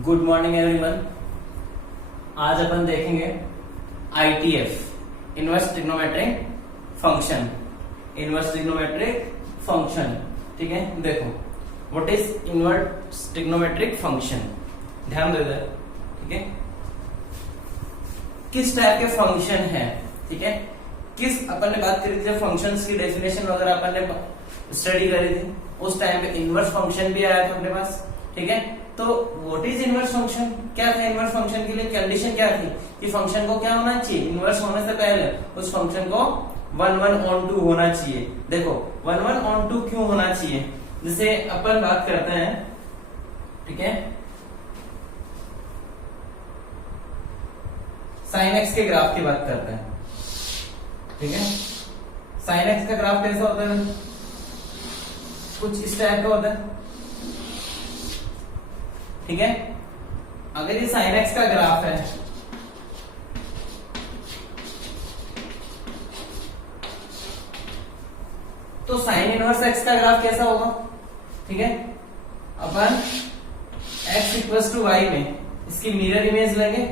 Good morning everyone. आज अपन देखेंगे ITF inverse trigonometric function. Inverse trigonometric function, ठीक है। देखो what is inverse trigonometric function, ध्यान दो इधर, ठीक है। किस टाइप के फंक्शन है, ठीक है। किस अपन ने बात करी थी, फंक्शंस की डेफिनेशन वगैरह अपन ने स्टडी करी थी, उस टाइम पे इनवर्स फंक्शन भी आया था अपने पास, ठीक है। तो व्हाट इज इनवर्स फंक्शन, क्या था इनवर्स फंक्शन के लिए कंडीशन क्या थी कि फंक्शन को क्या होना चाहिए, इनवर्स होने से पहले उस फंक्शन को 1/1/2 होना चाहिए। देखो 1/1/2 क्यों होना चाहिए, जैसे अपन बात करते हैं, ठीक है, साइन एक्स के ग्राफ की बात करते हैं, ठीक है। साइन एक्स का ग्राफ कैसा होता है, कुछ इस टाइप का होता है, ठीक है। अगर ये साइन एक्स का ग्राफ है, तो साइन इनवर्स एक्स का ग्राफ कैसा होगा, ठीक है। अपन x इक्वल्स टू वाई में इसकी मिरर इमेज लेंगे,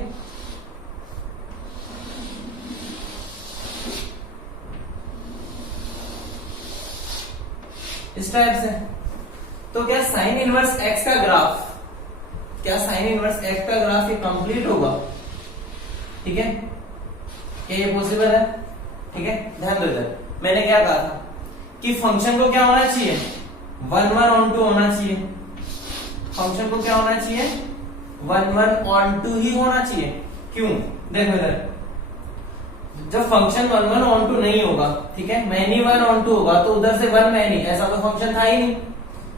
इस टाइप से। तो क्या साइन इनवर्स x का ग्राफ, क्या साइन इनवर्स x का ग्राफ ये कंप्लीट होगा, ठीक है। क्या ये पॉसिबल है, ठीक है। ध्यान दो इधर, मैंने क्या कहा था कि फंक्शन को क्या होना चाहिए, 1/1/2 होना चाहिए। फंक्शन को क्या होना चाहिए, 1/1/2 ही होना चाहिए। क्यों, देखो इधर, जब फंक्शन 1/1/2 नहीं होगा, ठीक है, मैनी 1/2 होगा, तो उधर से 1 मैनी, ऐसा कोई फंक्शन था ही नहीं,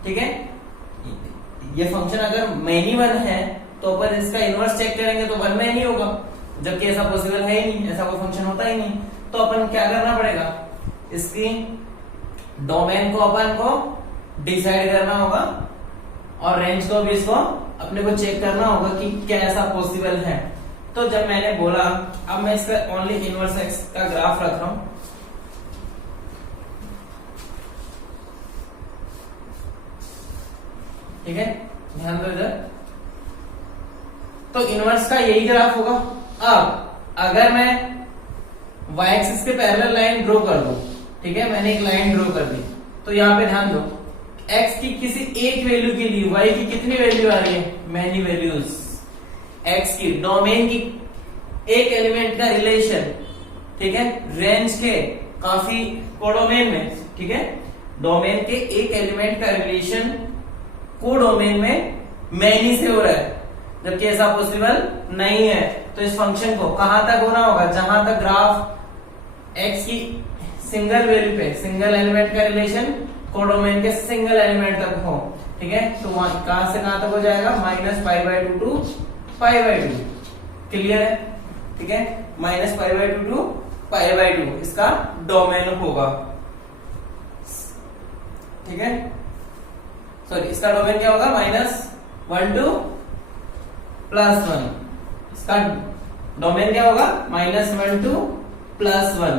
ठीक है। ये फंक्शन अगर मैनी 1 है तो अपन इसका इनवर्स चेक करेंगे तो 1 मैनी होगा, जबकि ऐसा पॉसिबल है ही नहीं, ऐसा कोई फंक्शन होता ही नहीं। तो अपन क्या करना पड़ेगा, इसकी डोमेन को अपन को डिसाइड करना होगा और रेंज को भी इसको अपने को चेक करना होगा कि क्या ऐसा पॉसिबल है। तो जब मैंने बोला, अब मैं इसका ओनली इनवर्स एक्स का ग्राफ रख रहा हूं, ठीक है, ध्यान दो इधर। तो इनवर्स का यही ग्राफ होगा। अब अगर मैं y एक्सिस के पैरेलल लाइन ड्रॉ कर दूं, ठीक है, मैंने एक लाइन ड्रॉ कर दी, तो यहां पे ध्यान दो, x की किसी एक वैल्यू के लिए y की कितनी वैल्यू आ रही है, मैनी वैल्यूज। x की डोमेन की एक एलिमेंट का रिलेशन, ठीक है, रेंज के काफी कोडोमेन में, ठीक है, डोमेन के एक एलिमेंट का रिलेशन को डोमेन में मैनी से हो रहा है, जबकि ऐसा पॉसिबल नहीं है। तो इस फंक्शन को कहां तक होना होगा, जहां तक ग्राफ x की सिंगल वैल्यू पे सिंगल एलिमेंट का रिलेशन कोडोमेन के सिंगल एलिमेंट तक हो, ठीक है। तो कहां से कहां तक हो जाएगा, -π/2 टू π/2, क्लियर है, ठीक है। -π/2 टू π/2 इसका डोमेन होगा, ठीक है। सॉरी, इसका डोमेन क्या होगा, -1 टू +1, इसका डोमेन क्या होगा, -1 टू +1,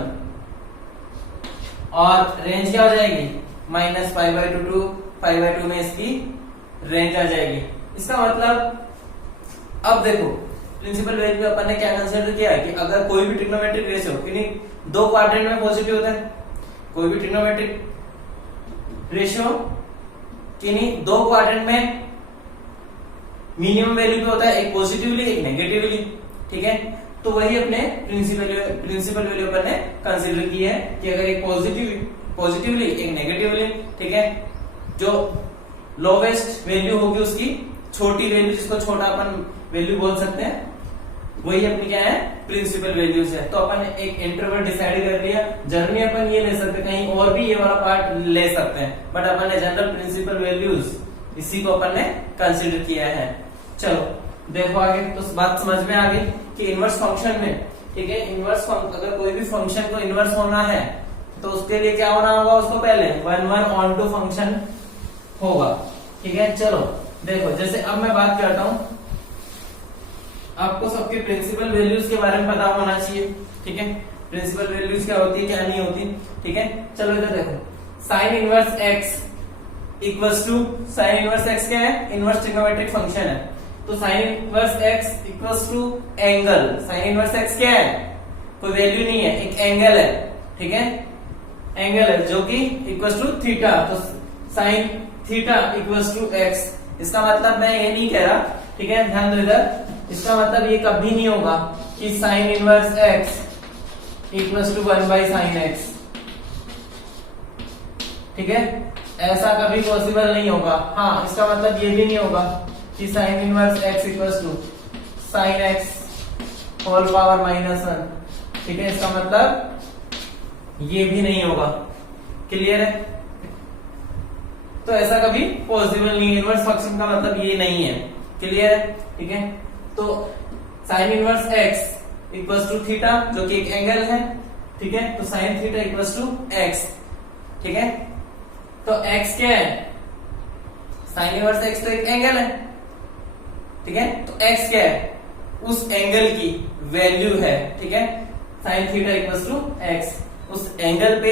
और रेंज क्या हो जाएगी, -π/2 टू π/2 में इसकी रेंज आ जाएगी। इसका मतलब, अब देखो प्रिंसिपल वैल्यू अपन ने क्या कंसीडर किया है कि अगर कोई भी ट्रिग्नोमेट्रिक रेशियो किन्हीं दो क्वाड्रेंट में पॉजिटिव होता है, कोई भी ट्रिग्नोमेट्रिक रेशियो किन्हीं दो क्वाड्रेंट में मिनिमम वैल्यू पे होता है, एक पॉजिटिवली एक नेगेटिवली, ठीक है। तो वही अपने प्रिंसिपल वैल्यू अपन ने कंसीडर की है कि अगर एक पॉजिटिवली एक नेगेटिवली, ठीक है, जो लोवेस्ट वैल्यू होगी उसकी छोटी वैल्यू, जिसको छोटा अपन वैल्यू बोल सकते हैं, वही अपनी क्या है, प्रिंसिपल वैल्यूज है। तो अपन ने एक इंटरवल डिसाइड कर लिया, जर्नी अपन ये ले सकते, कहीं और भी ये वाला पार्ट ले सकते हैं, बट अपन ने जनरल प्रिंसिपल वैल्यूज इसी को अपन ने कंसीडर किया है। चलो देखो आगे, तो बात समझ में आ गई कि इनवर्स फंक्शन में, ठीक है, इनवर्स अगर कोई भी फंक्शन को इनवर्स होना है तो उसके लिए क्या होना होगा, उसको पहले 1/1/2 फंक्शन होगा, ठीक है। चलो देखो, जैसे अब मैं बात करता हूं, आपको सबके प्रिंसिपल वैल्यूज के बारे में पता होना चाहिए, ठीक है। प्रिंसिपल वैल्यूज क्या होती है, क्या नहीं होती, ठीक है। चलो इधर देखो, sine inverse x equals to sine inverse x क्या है, इनवर्स ट्रिग्नोमेट्रिक फंक्शन है। तो sine inverse x equals to angle. Sine inverse x क्या है? कोई वैल्यू नहीं है, एक एंगल है, ठीक है, एंगल है जो कि इक्वल्स टू थीटा। तो sine theta equals to x. इसका मतलब मैं ये नहीं कह रहा, ठीक है, ध्यान दो इधर, इसका मतलब ये कभी नहीं होगा कि sine inverse x equals to 1 by sine x, ठीक है, ऐसा कभी पॉसिबल नहीं होगा। हाँ, इसका मतलब ये भी नहीं होगा कि sine inverse x equals to sine x whole power -1, ठीक है, इसका मतलब ये भी नहीं होगा। क्लियर है? तो ऐसा कभी पॉसिबल नहीं है, इनवर्स फंक्शन का मतलब ये नहीं है। क्लियर है? ठीक है, तो sine inverse x equals to theta जो कि एक एंगल है, ठीक है, तो sine theta equals to x, ठीक है, तो एक्स क्या है? साइन इनवर्स एक्स तो एक एंगल है, ठीक है, तो एक्स क्या है? उस एंगल की वैल्यू है, ठीक है, sine theta equals to x. उस एंगल पे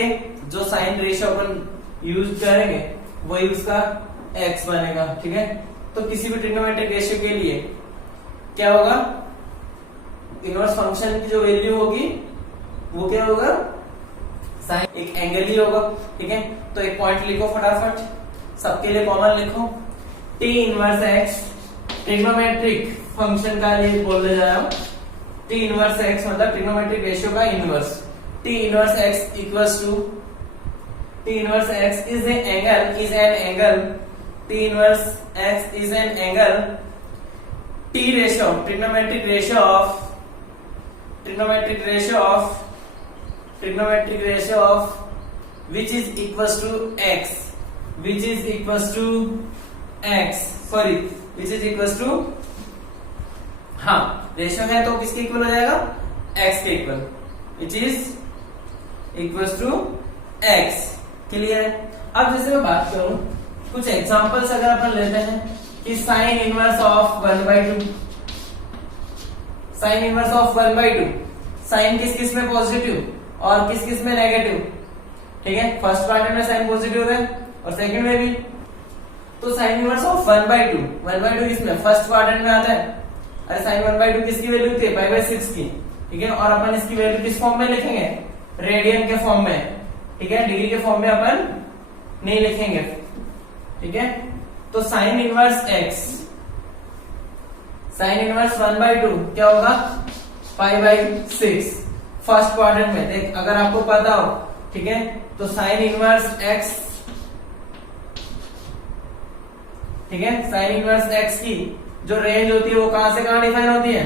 जो साइन रेशियो अपन यूज करेंगे वही उसका एक्स बनेगा, ठीक है। तो किसी भी ट्रिग्नोमेट्रिक रेशियो के लिए क्या होगा? इनवर्स फंक्शन की जो वैल्यू होगी वो क्या होगा? साइन एक एंगल ही होगा, ठीक है। तो एक पॉइंट लिखो फटाफट, सबके लिए कॉमन लिखो, T inverse x trigonometric function का लिए बोलने जा रहा हूं। टी इनवर्स एक्स मतलब ट्रिग्नोमेट्रिक रेशियो का inverse. T inverse x equals to, T inverse x is an angle, T inverse x is an angle, T ratio trigonometric ratio of which is equals to x, which is equals to हाँ, ratio है तो किसके equal हो जाएगा? x के equal, which is equals to x। Clear है? अब जैसे मैं बात करूं कुछ एग्जांपल्स अगर अपन लेते हैं कि sine inverse of 1/2, sine inverse of 1/2, sine किस किस में पॉजिटिव और किस किस में नेगेटिव, ठीक है, फर्स्ट क्वाड्रेंट में साइन पॉजिटिव है और सेकंड में भी। तो साइन इनवर्स ऑफ 1/2 किसमें? फर्स्ट क्वाड्रेंट में आता है। अरे साइन 1/2 किसकी वैल्यू थी? π/6 की, ठीक है, और अपन इसकी वैल्यू किस फॉर्म में लिखेंगे? रेडियन के फॉर्म में, ठीक है, डिग्री के फॉर्म में अपन नहीं लिखेंगे, ठीक है। तो sine inverse x, sine inverse 1/2 क्या होगा? π/6 फर्स्ट क्वाड्रेंट में। देख, अगर आपको पता हो, ठीक है, तो साइन इनवर्स x, ठीक है, साइन इनवर्स x की जो रेंज होती है वो कहां से कहां डिफाइन होती है?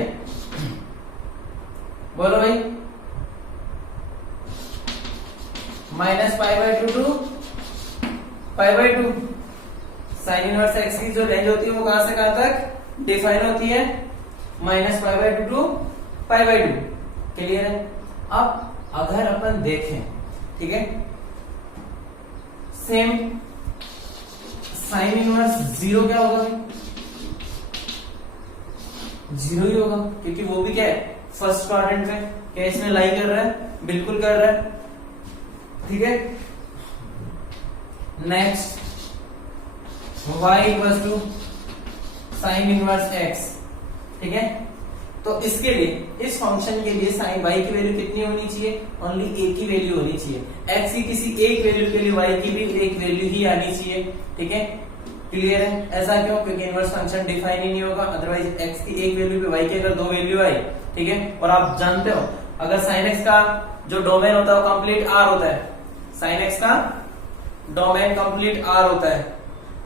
बोलो भाई। -π/2 टू π/2। साइन इनवर्स x की जो रेंज होती है वो कहां से कहां तक डिफाइन होती है? -π/2 टू π/2। क्लियर है? अब अगर अपन देखें, ठीक है, सेम साइन इनवर्स 0 क्या होगा? 0 ही होगा, क्योंकि वो भी क्या है? फर्स्ट क्वाड्रेंट में। क्या इसमें लाई कर रहा है? बिल्कुल कर रहा है, ठीक है। Next y equals to sine inverse x, ठीक है। तो इसके लिए, इस फंक्शन के लिए साइन y की वैल्यू कितनी होनी चाहिए? ओनली एक ही वैल्यू होनी चाहिए। x की किसी एक वैल्यू के लिए y की भी एक वैल्यू ही आनी चाहिए, ठीक है। क्लियर है? ऐसा क्यों? क्योंकि इनवर्स फंक्शन डिफाइन ही नहीं होगा। अदरवाइज x की एक वैल्यू पे y की अगर दो वैल्यू आई, ठीक है, और आप जानते हो अगर साइन x का जो डोमेन होता है वो कंप्लीट r होता है, साइन x का डोमेन कंप्लीट r होता है,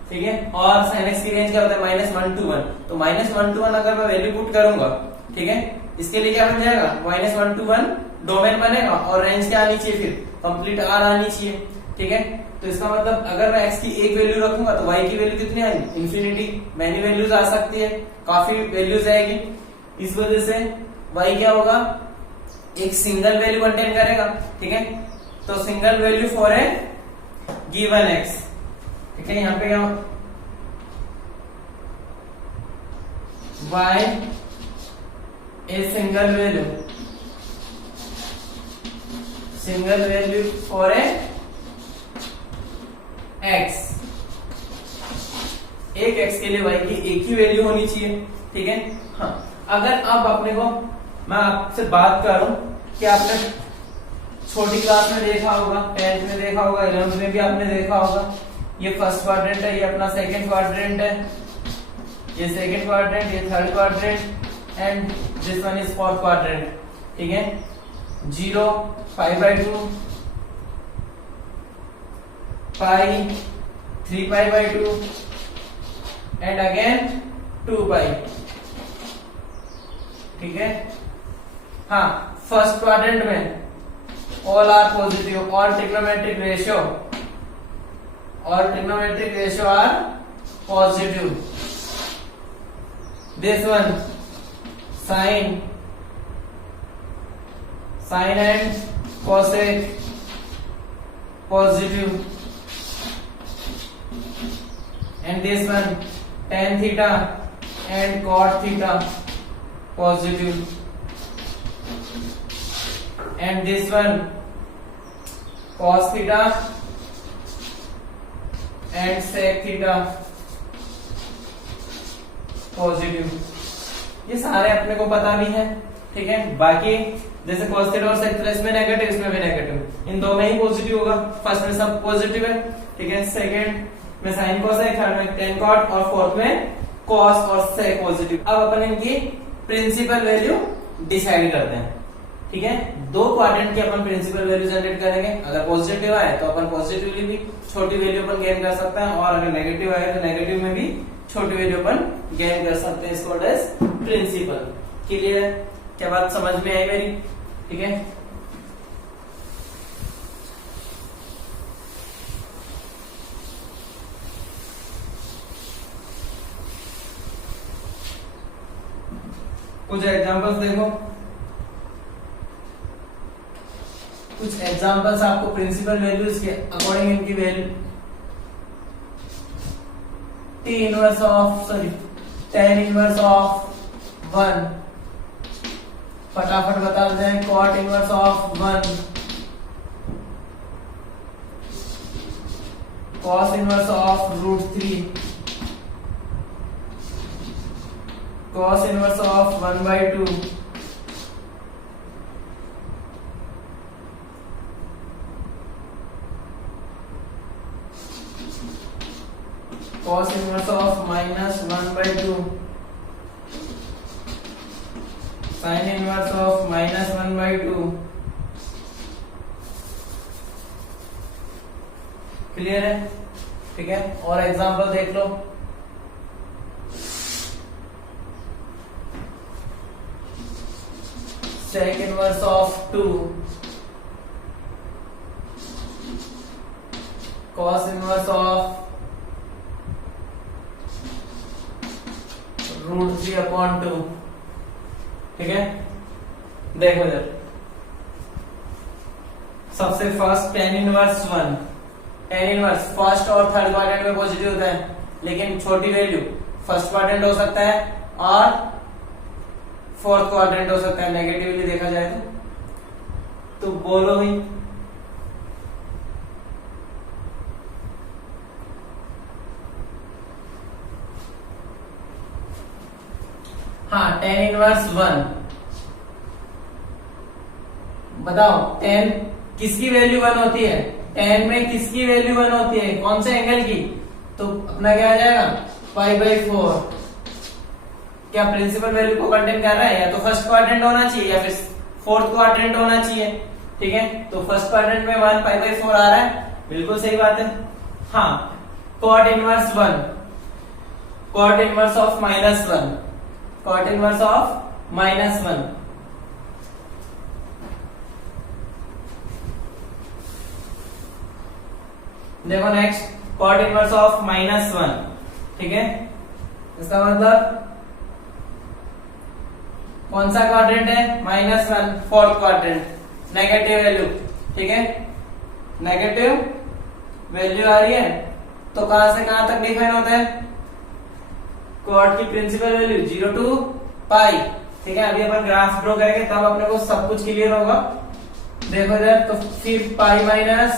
ठीक है, और साइन x की रेंज क्या होता है? -1 to 1। तो -1 to 1 अगर मैं वैल्यू पुट करूंगा, ठीक है, इसके लिए क्या बन जाएगा? -1 to 1 डोमेन बनेगा और रेंज क्या आनी चाहिए? फिर कंप्लीट r आनी चाहिए, ठीक है। तो इसका मतलब अगर मैं x की एक वैल्यू रखूंगा तो y की वैल्यू कितनी आएगी? इन्फिनिटी। मैनी वैल्यूज आ सकती है, काफी वैल्यूज आएगी, इस वजह से y क्या होगा? एक सिंगल वैल्यू कंटेन करेगा, ठीक है। तो single value for a given x, ठीक है, यहाँ पे क्या y a single value for a x, एक x के लिए y की एक ही वैल्यू होनी चाहिए, ठीक है। हाँ, अगर अब अपने को मैं आपसे बात करूं कि आपने छोटी क्लास में देखा होगा, 10th में देखा होगा, 11th में भी आपने देखा होगा, ये फर्स्ट क्वाड्रेंट है, ये अपना सेकंड क्वाड्रेंट है, ये सेकंड क्वाड्रेंट, ये third quadrant and this one is fourth quadrant, ठीक है। 0, π/2, पाई, 3π/2 एंड अगेन 2π, ठीक है। हाँ, फर्स्ट क्वाड्रेंट में all are positive, all trigonometric ratio are positive. This one sine and cosec positive, and this one tan theta and cot theta positive, and this one cos theta and sec theta positive. ये सारे अपने को पता भी है, ठीक है। बाकी जैसे cos थीटा और sec थीटा इसमें नेगेटिव, इसमें भी नेगेटिव, इन दो में ही पॉजिटिव होगा। फर्स्ट में सब पॉजिटिव है, ठीक है। सेकंड में sin cos है, थर्ड में tan cot और फोर्थ में cos और sec पॉजिटिव। अब अपन इनकी प्रिंसिपल वैल्यू डिसाइड करते हैं, ठीक है। दो क्वाड्रेंट की अपन प्रिंसिपल वैल्यू जनरेट करेंगे। अगर पॉजिटिव आए तो अपन पॉजिटिवली भी छोटी वैल्यू अपन गेन कर सकते हैं, और अगर नेगेटिव आए तो नेगेटिव में भी छोटी वैल्यू अपन गेन कर सकते हैं। इसको एज प्रिंसिपल। क्लियर? क्या बात समझ में आई मेरी? ठीक है। कुछ एग्जांपल्स देखो, कुछ एग्जांपल्स आपको प्रिंसिपल वैल्यूज के अकॉर्डिंग इनकी वैल्यू tan इनवर्स ऑफ 1, फटाफट बता दें। cot inverse of 1, cos inverse of √3, cos inverse of 1/2, cos inverse of -1/2, sin inverse of -1/2। Clear है? ठीक है। और एग्जांपल देख लो। sec inverse of 2, cos inverse of √3/2, ठीक है। देखो इधर, सबसे first tan inverse 1, tan inverse first और थर्ड क्वाड्रेंट में पॉजिटिव होता है, लेकिन छोटी वैल्यू फर्स्ट क्वाड्रेंट हो सकता है और फोर्थ क्वाड्रेंट हो सकता है, नेगेटिवली देखा जाए तो बोलो भी। हाँ, tan इनवर्स 1, बताओ tan किसकी वैल्यू 1 होती है? tan में किसकी वैल्यू 1 होती है? कौन से एंगल की? तो अपना क्या आ जाएगा? π/4। क्या प्रिंसिपल वैल्यू को कंटेन कर रहा है? या तो फर्स्ट क्वाड्रेंट होना चाहिए या फिर फोर्थ क्वाड्रेंट होना चाहिए, ठीक है। तो फर्स्ट क्वाड्रेंट में 1 π/4 आ रहा है, बिल्कुल सही बात है। हाँ, cot inverse 1, cot inverse of -1, cot inverse of -1, देखो नेक्स्ट cot इनवर्स ऑफ -1, ठीक है। इसका मतलब कौन सा क्वाड्रेंट है? -1, फोर्थ क्वाड्रेंट, नेगेटिव वैल्यू, ठीक है। नेगेटिव वैल्यू आ रही है तो कहां से कहां तक डिफाइन होता है? cot की प्रिंसिपल वैल्यू 0 to π, ठीक है। अभी अपन ग्राफ ड्रॉ करेंगे तब अपने को सब कुछ क्लियर होगा। देखो इधर, तो फिर π माइनस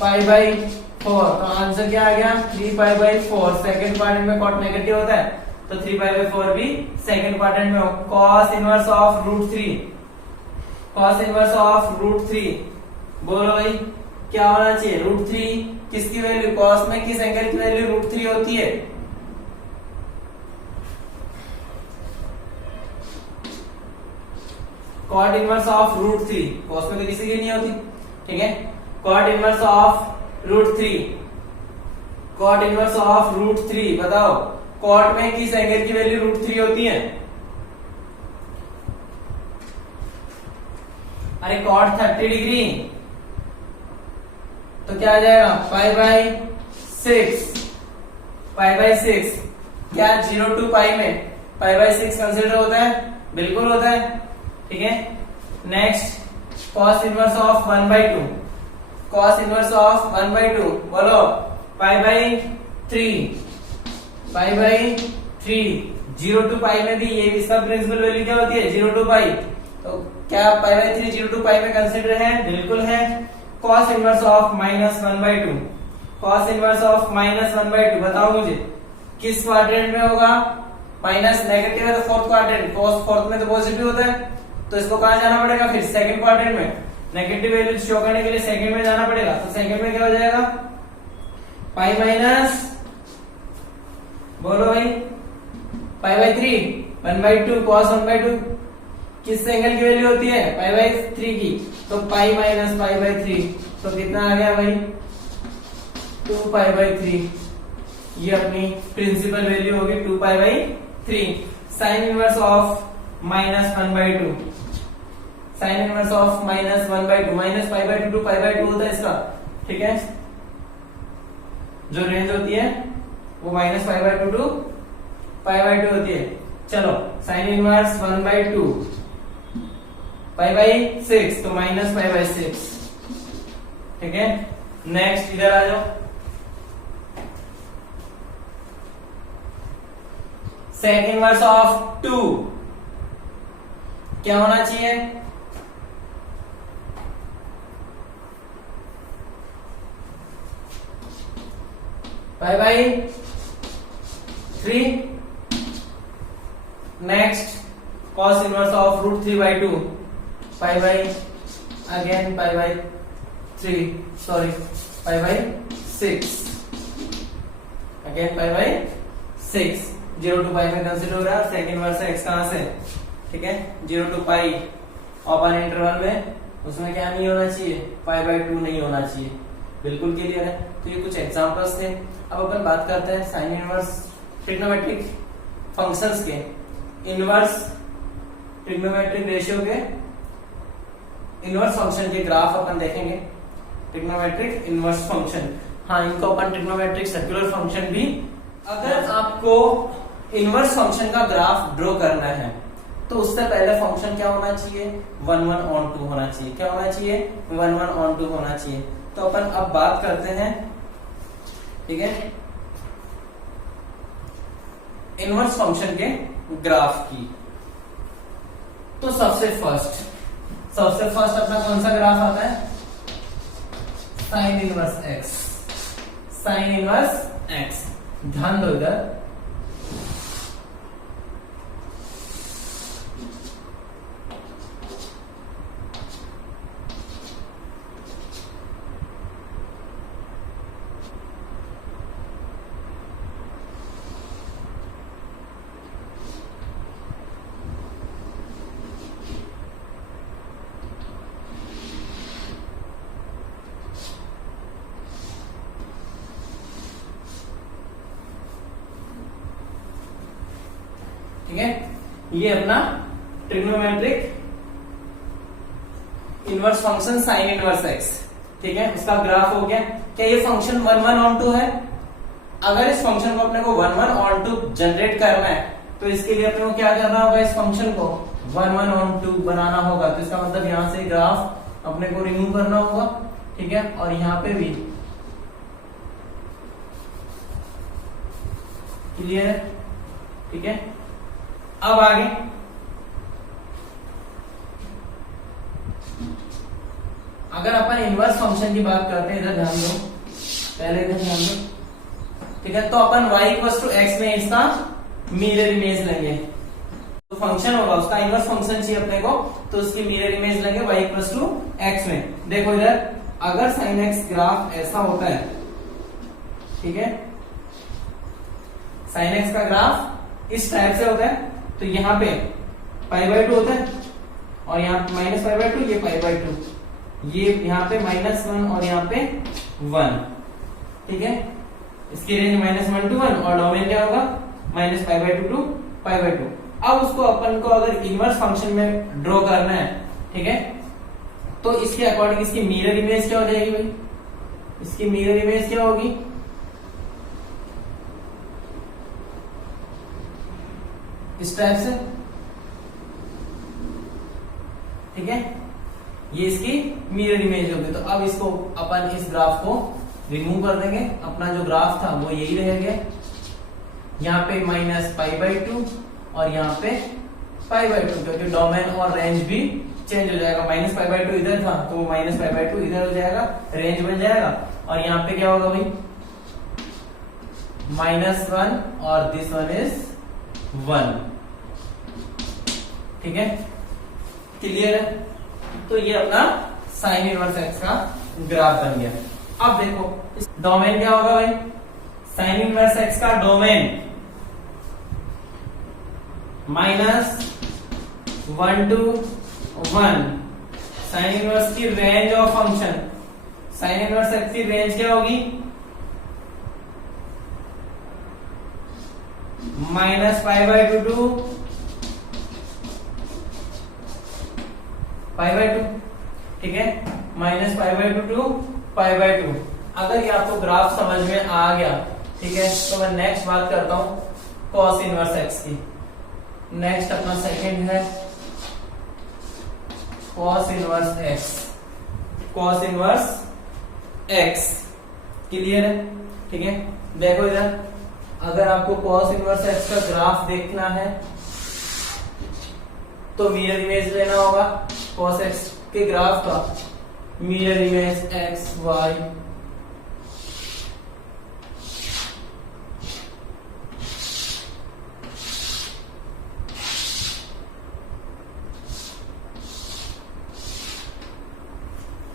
π/4, तो आंसर क्या आ गया? 3π/4। सेकंड क्वाड्रेंट में cot नेगेटिव होता है तो 3 पाई बाई 4 भी सेकंड क्वाड्रेंट में हो। Cos inverse of √3, cos inverse of √3, बोलो भाई क्या होना चाहिए? √3 किसकी वैल्यू, कॉस में किस एंगल की वैल्यू √3 होती है? कॉट इनवर्स ऑफ √3, कॉस में तो किसी की नहीं होती, ठीक है। Cot inverse of √3, cot inverse of √3, बताओ कॉट में किस एंगल की वैल्यू √3 होती है? अरे कॉट 30 डिग्री, तो क्या आ जाएगा? π/6, π/6। क्या 0 to π में π/6 कंसिडर होता है? बिल्कुल होता है, ठीक है। Next cos inverse of 1/2, cos inverse of 1/2, बोलो π/3, π/3। 0 to π में भी ये इसका प्रिंसिपल वैल्यू क्या होती है? 0 to π। तो क्या π/3 0 to π में कंसिडर है? बिल्कुल है। Cos inverse of -1/2, cos inverse of -1/2, बताओ मुझे किस क्वाड्रेंट में होगा? माइनस नेगेटिव है तो फोर्थ क्वाड्रेंट, कॉस फोर्थ में तो पॉजिटिव होता है, तो इसको कहां जाना पड़ेगा? फिर सेकंड क्वाड्रेंट में। नेगेटिव वैल्यू शो करने के लिए सेकंड में जाना पड़ेगा, तो सेकंड में क्या हो जाएगा? पाई माइनस, बोलो भाई π/3, 1/2, cos 1/2 किस एंगल की वैल्यू होती है? π/3 की, तो पाई माइनस π/3, तो कितना आ गया भाई? 2π/3। ये अपनी प्रिंसिपल वैल्यू होगी 2π/3। Sine inverse of -1/2, sine inverse of -1/2, -π/2 to π/2 होता है इसका, ठीक है। जो रेंज होती है वो -π/2 to π/2 होती है। चलो साइन इनवर्स 1/2 π/6, तो -π/6, ठीक है। नेक्स्ट इधर आ जाओ, सेक इनवर्स ऑफ 2 क्या होना चाहिए? π/3। Next cos inverse of √3/2, π/3, sorry π/6, again π/6। 0 to π में कंसिडर हो रहा है, सेकंड इनवर्स x कहां से? ठीक है, 0 to π ओपन इंटरवल में, उसमें क्या नहीं होना चाहिए? π/2 नहीं होना चाहिए। बिल्कुल क्लियर है। तो ये कुछ एग्जांपल्स थे। अब अपन बात करते हैं साइन इनवर्स ट्रिग्नोमेट्रिक फंक्शंस के, इनवर्स ट्रिग्नोमेट्रिक रेशियो के इनवर्स फंक्शन के ग्राफ अपन देखेंगे। ट्रिग्नोमेट्रिक इनवर्स फंक्शन, हाँ इनको अपन ट्रिग्नोमेट्रिक सर्कुलर फंक्शन भी। अगर आपको इनवर्स फंक्शन का ग्राफ ड्रॉ करना है तो उससे पहले फंक्शन क्या होना चाहिए? 1/1/2 होना चाहिए। क्या होना चाहिए? 1/1/2 होना चाहिए। तो अपन अब बात करते हैं, ठीक है, इनवर्स फंक्शन के ग्राफ की। तो सबसे फर्स्ट अपना कौन सा ग्राफ आता है? Sine inverse x, sine inverse x. ध्यान दो इधर, ठीक है, ये अपना trigonometric inverse function sine inverse x, ठीक है, उसका ग्राफ हो गया। क्या ये फंक्शन 1/1/2 है? अगर इस फंक्शन को अपने को 1/1/2 जनरेट करना है तो इसके लिए अपने को क्या करना होगा? इस फंक्शन को 1/1/2 बनाना होगा। तो इसका मतलब यहां से ग्राफ अपने को रिमूव करना होगा, ठीक है, और यहां पे भी। क्लियर है? ठीक है, अब आगे अगर अपन इनवर्स फंक्शन की बात करते हैं, इधर ध्यान दो, पहले इधर ध्यान दो, ठीक है। तो अपन y = x में इसका मिरर इमेज लेंगे, तो फंक्शन होगा उसका इनवर्स फंक्शन चाहिए अपने को, तो उसकी मिरर इमेज लेंगे y इक्वल्स टू एक्स में। देखो इधर अगर साइन एक्स ग्राफ ऐसा होता है, ठीक है, साइन एक्स का ग्राफ इस टाइप से होता है, तो यहाँ पे π/2 होता है और यहाँ -π/2, ये π/2, ये यहाँ पे -1 और यहाँ पे 1, ठीक है, इसकी रेंज -1 to 1 और डोमेन क्या होगा -π/2 to π/2। अब उसको अपन को अगर इनवर्स फंक्शन में ड्रॉ करना है, ठीक है, तो इसके अकॉर्डिंग इसकी मिरर इमेज क्या हो जाएगी भाई, इसकी मिरर इमेज क्या होगी, इस टाइप से, ठीक है, ये इसकी मिरर इमेज होगी। तो अब इसको अपन इस ग्राफ को रिमूव कर देंगे, अपना जो ग्राफ था वो यही रहेगा, यहाँ पे -π/2 और यहाँ पे π/2, क्योंकि डोमेन और रेंज भी चेंज हो जाएगा, -π/2 इधर था तो -π/2 इधर हो जाएगा, रेंज बन जाएगा, और यहाँ पे क्या होगा भाई -1 और दिस वन इज 1, ठीक है, क्लियर है। तो ये अपना साइन इनवर्स एक्स का ग्राफ बन गया। अब देखो इस डोमेन क्या होगा भाई, साइन इनवर्स एक्स का डोमेन -1 to 1, साइन इनवर्स की range of function, sign inverse x की रेंज क्या होगी -π/2 to π/2, ठीक है, -π/2 to π/2। अगर ये आपको ग्राफ समझ में आ गया, ठीक है, तो मैं नेक्स्ट बात करता हूं कॉस इनवर्स एक्स की। नेक्स्ट अपना सेकंड है cos inverse x, cos inverse x, clear है, ठीक है। देखो इधर अगर आपको कॉस इनवर्स एक्स का ग्राफ देखना है तो मिरर इमेज लेना होगा कॉस एक्स के ग्राफ का, मिरर इमेज एक्स वाई,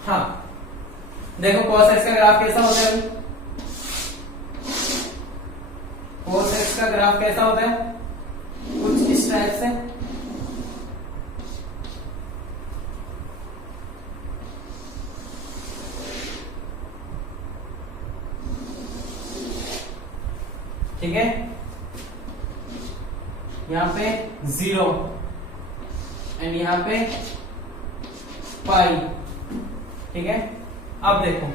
हाँ देखो कॉस एक्स का ग्राफ कैसा होता है, कॉस एक्स का ग्राफ कैसा होता है, कुछ इस टाइप से, ठीक है, यहां पे 0 एंड यहां पे पाई, ठीक है। अब देखो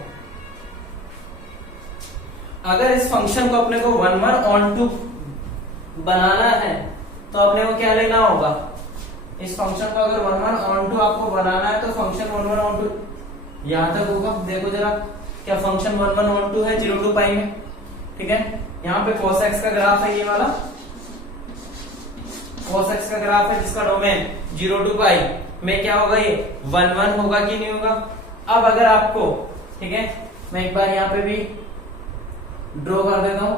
अगर इस फंक्शन को अपने को 1 on 2 बनाना है तो अपने को क्या लेना होगा, इस फंक्शन को अगर 1 on 2 आपको बनाना है तो फंक्शन 1 on 2 यहां तक होगा। देखो जरा क्या फंक्शन 1 on 2 है 0 to पाई में, ठीक है। यहाँ पे cos x का ग्राफ है, ये वाला cos x का ग्राफ है जिसका डोमेन 0 to पाई में क्या होगा, ये 1 होगा कि नहीं होगा। अब अगर आपको, ठीक है, मैं एक बार यहाँ पे भी ड्रॉ कर देता हूं,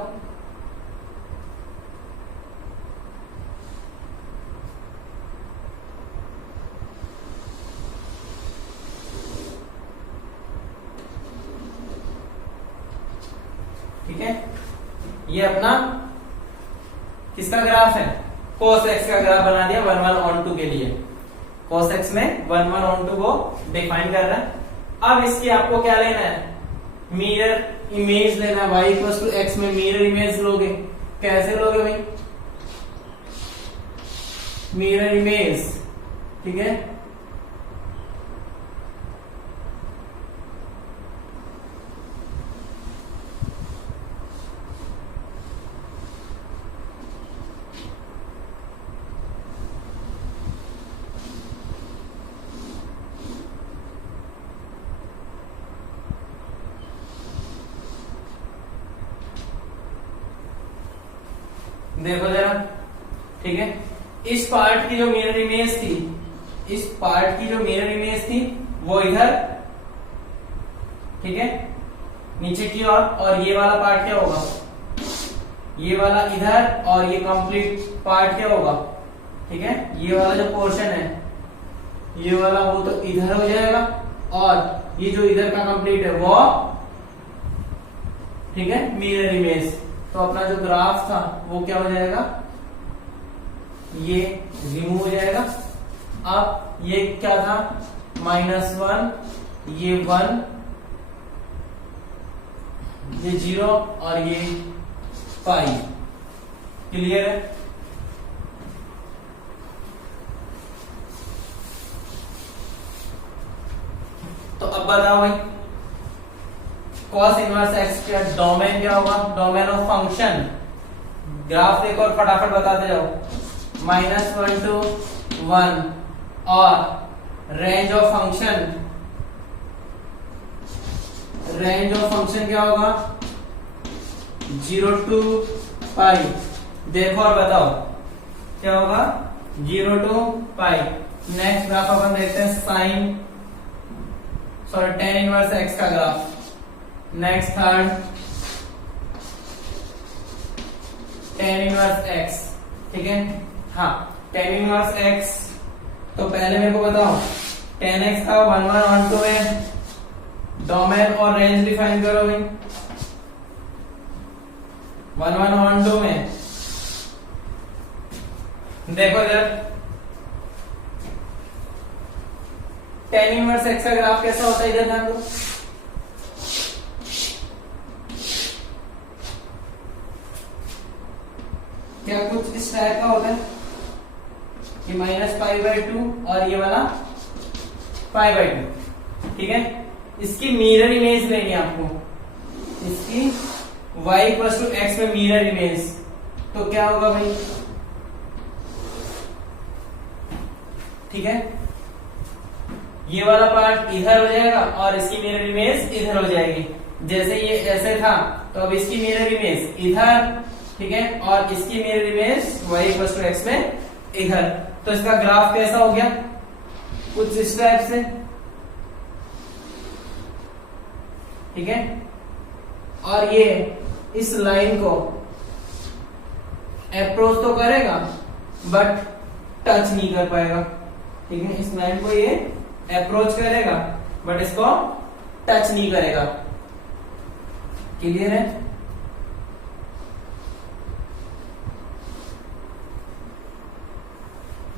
ठीक है, ये अपना किसका ग्राफ है, cos x का ग्राफ बना दिया 1 on 2 के लिए, cos x में 1 on 2 को डिफाइन कर रहा है। अब इसकी आपको क्या लेना है, मिरर इमेज लेना है, y इक्वल्स टू x में मिरर इमेज लोगे, कैसे लोगे भाई, मिरर इमेज, ठीक है, देखो जरा, ठीक है, इस पार्ट की जो मिरर इमेज थी, इस पार्ट की जो मिरर इमेज थी वो इधर, ठीक है, नीचे की ओर, और ये वाला पार्ट क्या होगा, ये वाला इधर और ये कंप्लीट पार्ट क्या होगा, ठीक है, ये वाला जो पोर्शन है ये वाला वो तो इधर हो जाएगा और ये जो इधर का कंप्लीट है वो, ठीक है, मिरर इमेज। तो अपना जो ग्राफ था वो क्या हो जाएगा, ये रिमूव हो जाएगा। अब ये क्या था, -1, ये 1, ये 0 और ये पाई। क्लियर है? तो अब बताओ भाई, cos इनवर्स x का डोमेन क्या होगा, डोमेन ऑफ फंक्शन। ग्राफ देखो और फटाफट बताते जाओ। -1 to 1 और range of function, range of function क्या होगा, 0 to पाई। देखो और बताओ क्या होगा, 0 to पाई। नेक्स्ट ग्राफ अपन देखते हैं साइन tan इनवर्स x का graph. Next third tan inverse x, ठीक है। हाँ, tan इनवर्स x, तो पहले मेरे को बताओ tan x का 1 1 1 2 में डोमेन और रेंज डिफाइन करो भाई। 1 1 1 2 में देखो जरा tan इनवर्स x का ग्राफ कैसा होता है, इधर ध्यान दो। क्या कुछ इस टाइप का होता है कि -π/2 और ये वाला π/2, ठीक है। इसकी मिरर इमेज लेनी है आपको, इसकी y = x में मिरर इमेज। तो क्या होगा भाई, ठीक है, ये वाला पार्ट इधर हो जाएगा और इसकी मिरर इमेज इधर हो जाएगी। जैसे ये ऐसे था तो अब इसकी मिरर इमेज इधर, ठीक है, और इसकी मिरर इमेज y = x में इधर। तो इसका ग्राफ कैसा हो गया, कुछ इस टाइप से, ठीक है। और ये इस लाइन को अप्रोच तो करेगा बट टच नहीं कर पाएगा, ठीक है। इस लाइन को ये अप्रोच करेगा बट इसको टच नहीं करेगा। क्लियर है?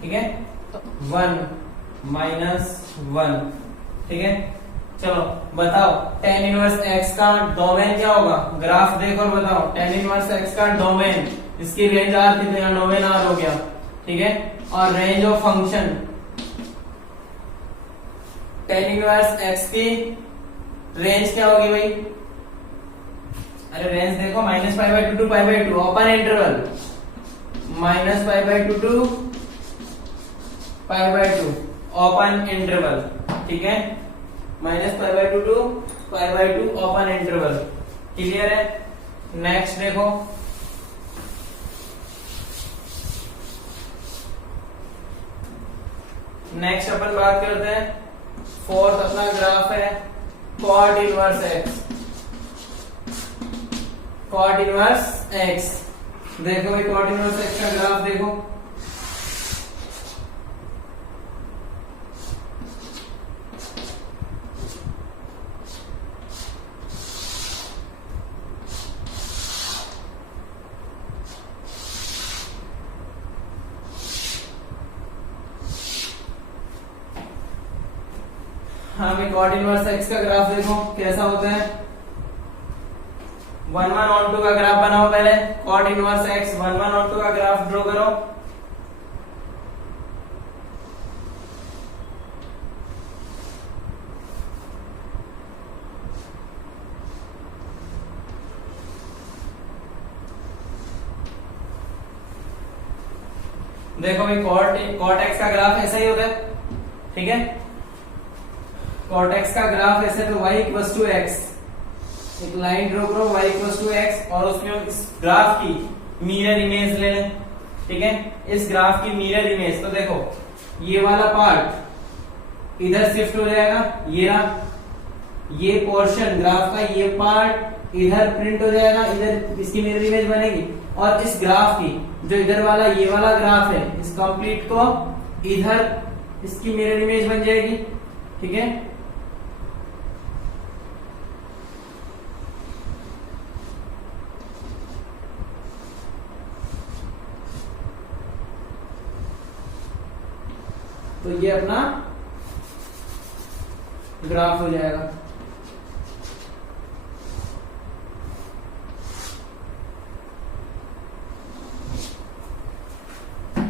ठीक है, 1 -1, ठीक है। चलो बताओ tan इनवर्स x का डोमेन क्या होगा, ग्राफ देखो और बताओ। tan इनवर्स x का डोमेन, इसकी रेंज r थी, डोमेन r हो गया, ठीक है। और range of function tan inverse x की रेंज क्या होगी भाई, अरे रेंज देखो, -π/2 to π/2 open interval, -π/2 to π/2 open interval, ठीक है। -π/2 to π/2 ओपन इंटरवल। क्लियर है? नेक्स्ट देखो, नेक्स्ट अपन बात करते हैं, फोर्थ अपना ग्राफ है cot inverse x। cot inverse x देखो भाई, cot इनवर्स x का ग्राफ देखो। हाँ भाई, cot इनवर्स x का ग्राफ देखो कैसा होता है। 1 1 on 2 का ग्राफ बनाओ पहले। cot इनवर्स x 1 1 on 2 का ग्राफ ड्रॉ करो। देखो भाई, cot x का ग्राफ ऐसा ही होता है, ठीक है। cot x का ग्राफ ऐसे, तो y = x, एक लाइन ड्रॉ करो, y = x, और उसमें इस ग्राफ की मिरर इमेज ले लें, ठीक है। इस ग्राफ की मिरर इमेज, तो देखो ये वाला पार्ट इधर शिफ्ट हो जाएगा, ये रहा, ये पोर्शन ग्राफ का ये पार्ट इधर प्रिंट हो जाएगा, इधर इसकी मिरर इमेज बनेगी। और इस ग्राफ की जो इधर वाला ये वाला ग्राफ है, इस कंप्लीट को इधर इसकी मिरर इमेज बन जाएगी। ठीक है, तो ये अपना ग्राफ हो जाएगा।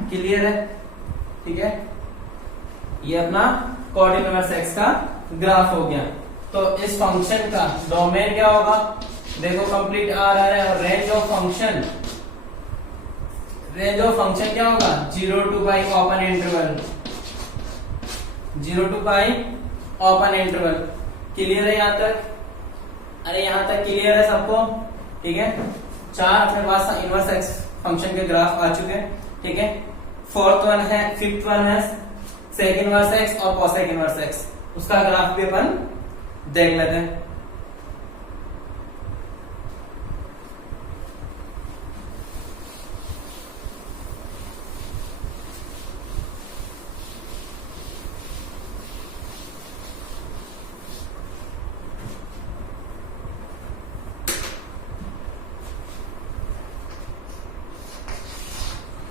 क्लियर है? ठीक है, ये अपना कॉर्ड इनवर्स एक्स का ग्राफ हो गया। तो इस फंक्शन का डोमेन क्या होगा? देखो कंप्लीट आ रहा है, और रेंज ऑफ फंक्शन क्या होगा? 0 to pi open interval, 0 to pi open interval. Clear है यहां तक? अरे यहां तक क्लियर है सबको? ठीक है, 4 अपने पास इनवर्स एक्स फंक्शन के ग्राफ आ चुके हैं। ठीक है, फोर्थ वन है, फिफ्थ वन है सेक इनवर्स एक्स और कोसेक इनवर्स एक्स, उसका ग्राफ भी अपन देख लेते हैं।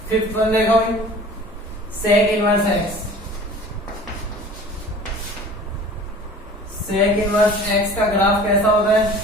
फिफ्थ वन देखो, sec inverse x, sec inverse x का ग्राफ कैसा होता है?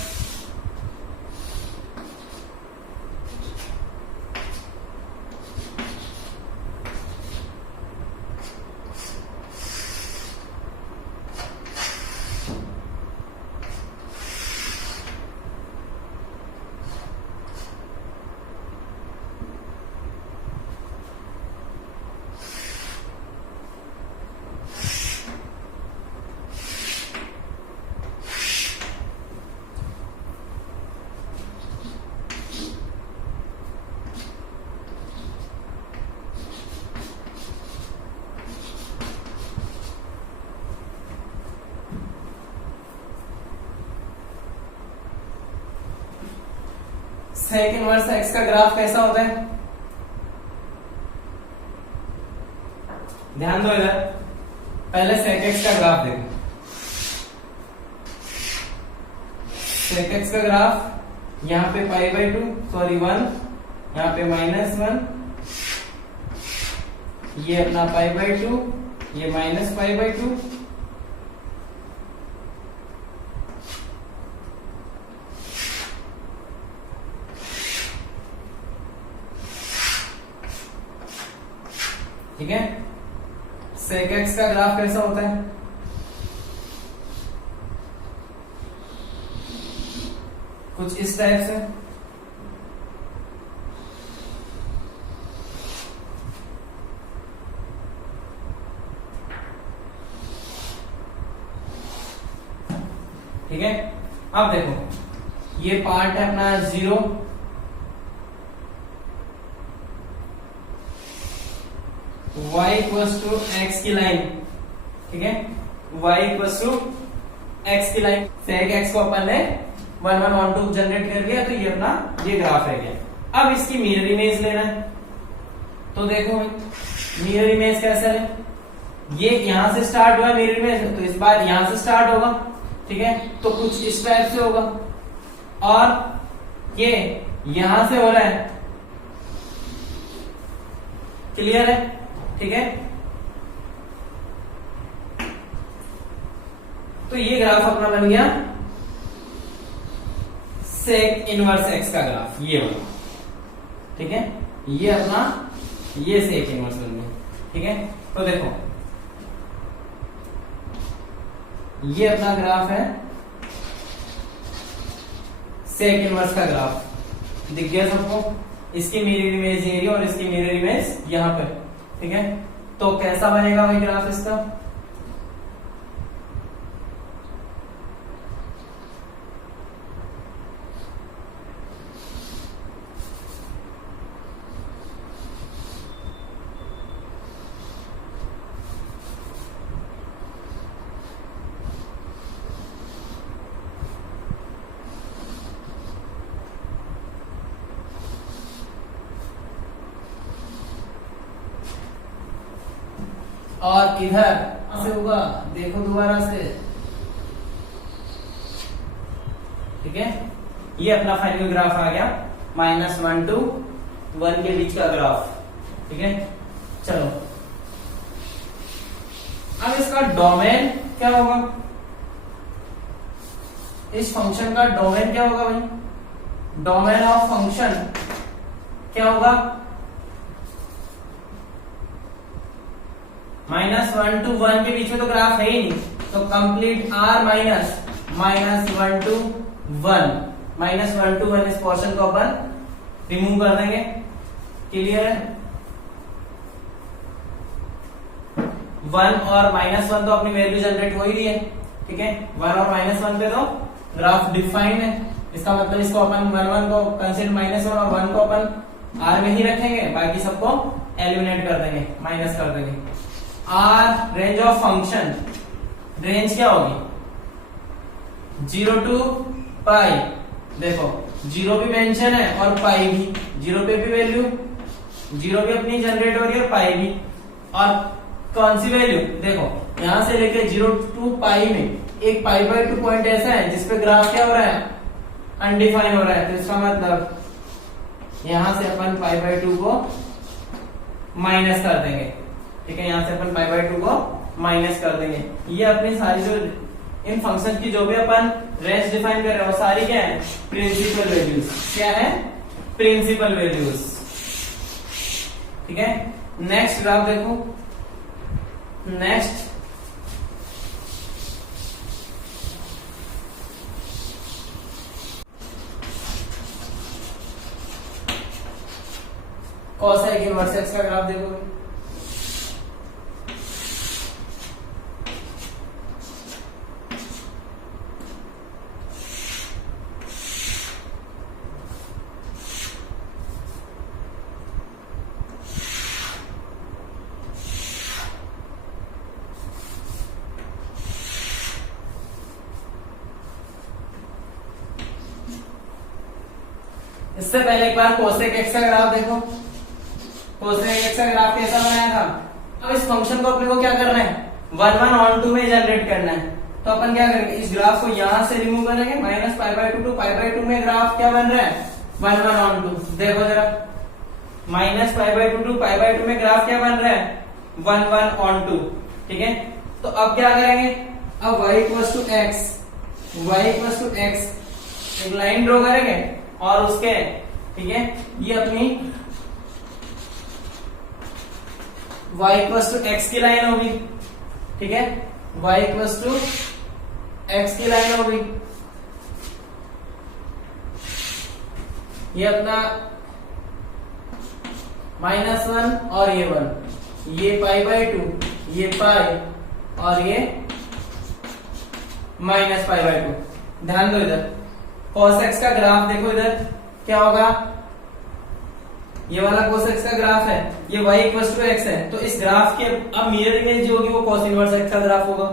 सेक इनवर्स एक्स का ग्राफ कैसा होता है? ध्यान दो इधर, पहले सेक एक्स का ग्राफ देखो। सेक एक्स का ग्राफ यहाँ पे π/2 सॉरी 1, यहाँ पे -1, ये अपना π/2, ये -π/2, ठीक है। सेक एक्स का ग्राफ कैसा होता है? कुछ इस टाइप से, ठीक है। अब देखो ये पार्ट है अपना 0, y इक्वल्स टू एक्स की लाइन, ठीक है, y इक्वल्स टू एक्स की लाइन। सेक एक्स को अपन ने 1 1 1 2 जनरेट कर दिया, तो ये अपना ये ग्राफ है गया। अब इसकी मिरर इमेज लेना है, तो देखो मिरर इमेज कैसे है? ये यहां से स्टार्ट हुआ मिरर इमेज, तो इस बार यहां से स्टार्ट होगा, ठीक है, तो कुछ इस टाइप से होगा, और ये यहां से हो रहा है। क्लियर है? ठीक है, तो ये ग्राफ अपना बन गया सेक इनवर्स एक्स का ग्राफ, ये वाला, ठीक है, ये अपना ये सेक इनवर्स बन गया, ठीक है। तो देखो ये अपना ग्राफ है सेक इनवर्स का ग्राफ, दिख गया सबको? इसकी मिरर इमेज ये और इसकी मिरर इमेज यहां पे, ठीक है। तो कैसा बनेगा भाई ग्राफ इसका? और इधर से होगा, देखो दोबारा से, ठीक है। ये अपना फाइनल ग्राफ आ गया -1 to 1 के बीच का ग्राफ, ठीक है। चलो अब इसका डोमेन क्या होगा, इस फंक्शन का डोमेन क्या होगा भाई, डोमेन ऑफ फंक्शन क्या होगा, -1 to 1 के बीच में तो ग्राफ है ही नहीं, तो complete R minus -1 to 1, -1 to 1 इस पोर्शन को अपन रिमूव कर देंगे। क्लियर है? 1 और -1 तो अपनी वैल्यू जनरेट हो ही रही है, ठीक है। 1 और -1 पे तो ग्राफ डिफाइन है, इसका मतलब इसको अपन 1 को कंसीडर -1 और 1 को अपन R में ही रखेंगे, बाकी सबको एलिमिनेट कर देंगे, माइनस कर देंगे। R range of function, range क्या होगी 0 to पाई, देखो 0 भी मेंशन है और पाई भी, 0 पे भी वैल्यू 0 भी अपनी जनरेट हो रही है और पाई भी, और कौन सी वैल्यू देखो यहां से लेके 0 to पाई में एक π/2 पॉइंट ऐसा है जिसपे ग्राफ क्या हो रहा है, अनडिफाइन हो रहा है, तो इसका मतलब यहां से अपन π/2 को माइनस कर देंगे, ठीक है। यहां से अपन π/2 को माइनस कर देंगे। ये अपनी सारी जो इन फंक्शन की जो भी अपन रेंज डिफाइन कर रहे हैं वो सारी क्या है, प्रिंसिपल वैल्यूज, क्या है, प्रिंसिपल वैल्यूज, ठीक है। नेक्स्ट ग्राफ देखो, नेक्स्ट कोसाइक इनवर्स एक्स का ग्राफ देखो, इससे पहले एक बार कोसेक एक्स का ग्राफ देखो, कोसेक एक्स का ग्राफ कैसा बनाया था। अब इस फंक्शन को अपने को क्या करना है, 1 on 2 में जनरेट करना है, तो अपन क्या करेंगे, इस ग्राफ को यहां से रिमूव करेंगे, -π/2 to π/2 में ग्राफ क्या बन रहा है, 1 on 2, देखो जरा, -π/2 to π/2 में ग्राफ क्या बन रहा है, 1 on 2, ठीक है। तो अब क्या करेंगे, अब y = x एक लाइन ड्रॉ करेंगे और उसके, ठीक है, ये अपनी y = x की लाइन होगी, ठीक है, y = x की लाइन होगी, ये अपना -1 और ये 1, ये π/2, ये पाई और ये -π/2। ध्यान दो इधर cos x का ग्राफ देखो, इधर क्या होगा, ये वाला cos x का ग्राफ है, ये y = x है, तो इस ग्राफ के अब मिरर इमेज जो होगी वो cos इनवर्स x का ग्राफ होगा।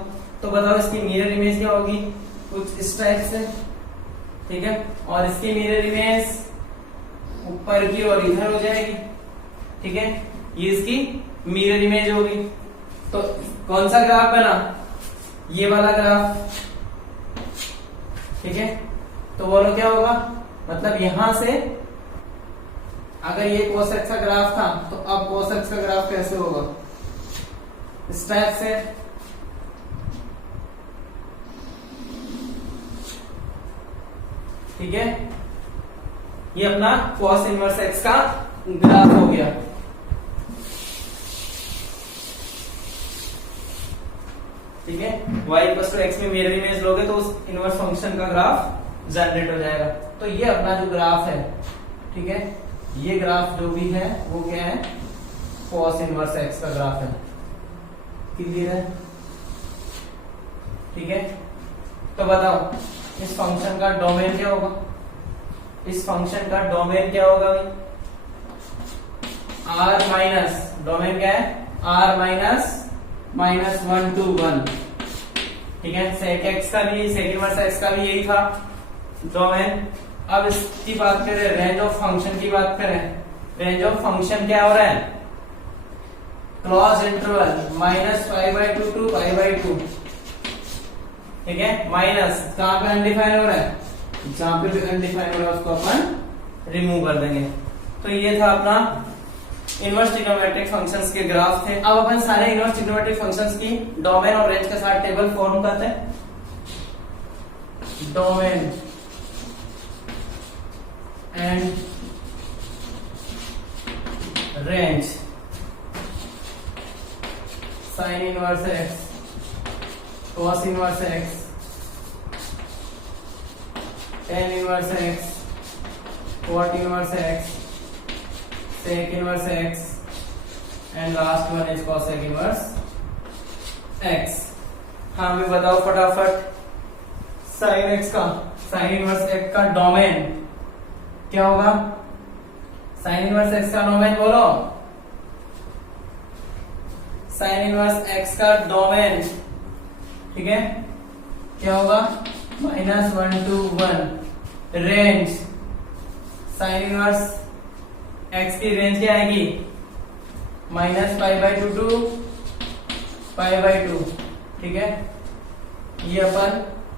तो बताओ इसकी मिरर इमेज क्या होगी, कुछ इस टाइप से, ठीक है, और इसकी मिरर इमेज ऊपर की और इधर हो जाएगी, ठीक है, ये इसकी मिरर इमेज होगी। तो कौन सा ग्राफ बना, ये वाला ग्राफ, ठीक है। तो बोलो क्या होगा, मतलब यहां से अगर ये cos x का ग्राफ था तो अब cos x का ग्राफ कैसे होगा, इस टाइप से, ठीक है। ये अपना cos इनवर्स x का ग्राफ हो गया, ठीक है। y = x में मिरर इमेज लोगे तो उस इनवर्स फंक्शन का ग्राफ जनरेट हो जाएगा। तो ये अपना जो ग्राफ है, ठीक है, ये ग्राफ जो भी है वो क्या है, cos इनवर्स x का ग्राफ है। क्लियर है? ठीक है। तो बताओ इस फंक्शन का डोमेन क्या होगा, इस फंक्शन का डोमेन क्या होगा भाई, r माइनस, डोमेन क्या है, r माइनस -1 to 1, ठीक है। sec x का भी, sec इनवर्स x का भी यही था डोमेन। अब इसकी बात करें, रेंज ऑफ फंक्शन की बात करें, रेंज ऑफ फंक्शन क्या हो रहा है, क्लोज इंटरवल -π/2 टू π/2, ठीक है। माइनस कहां पे अनडिफाइन हो रहा है, जहां पे भी अनडिफाइन हो रहा है उसको अपन रिमूव कर देंगे। तो ये था अपना इनवर्स ट्रिग्नोमेट्रिक फंक्शंस के ग्राफ थे। अब अपन सारे इनवर्स ट्रिग्नोमेट्रिक फंक्शंस की डोमेन और रेंज के साथ टेबल फॉर्म करते हैं। Domain and range sine inverse x, cos inverse x, tan inverse x, cot inverse x, sec inverse x, and last one is cosec inverse x. हाँ भी बताओ फटाफट, साइन एक्स का, साइन इनवर्स एक्स का domain क्या होगा, sign inverse x का domain बोलो, साइन इनवर्स एक्स का डोमेन, ठीक है, क्या होगा, -1 to 1। Range sine inverse x की रेंज क्या आएगी, -π/2 टू π/2, ठीक है। ये अपन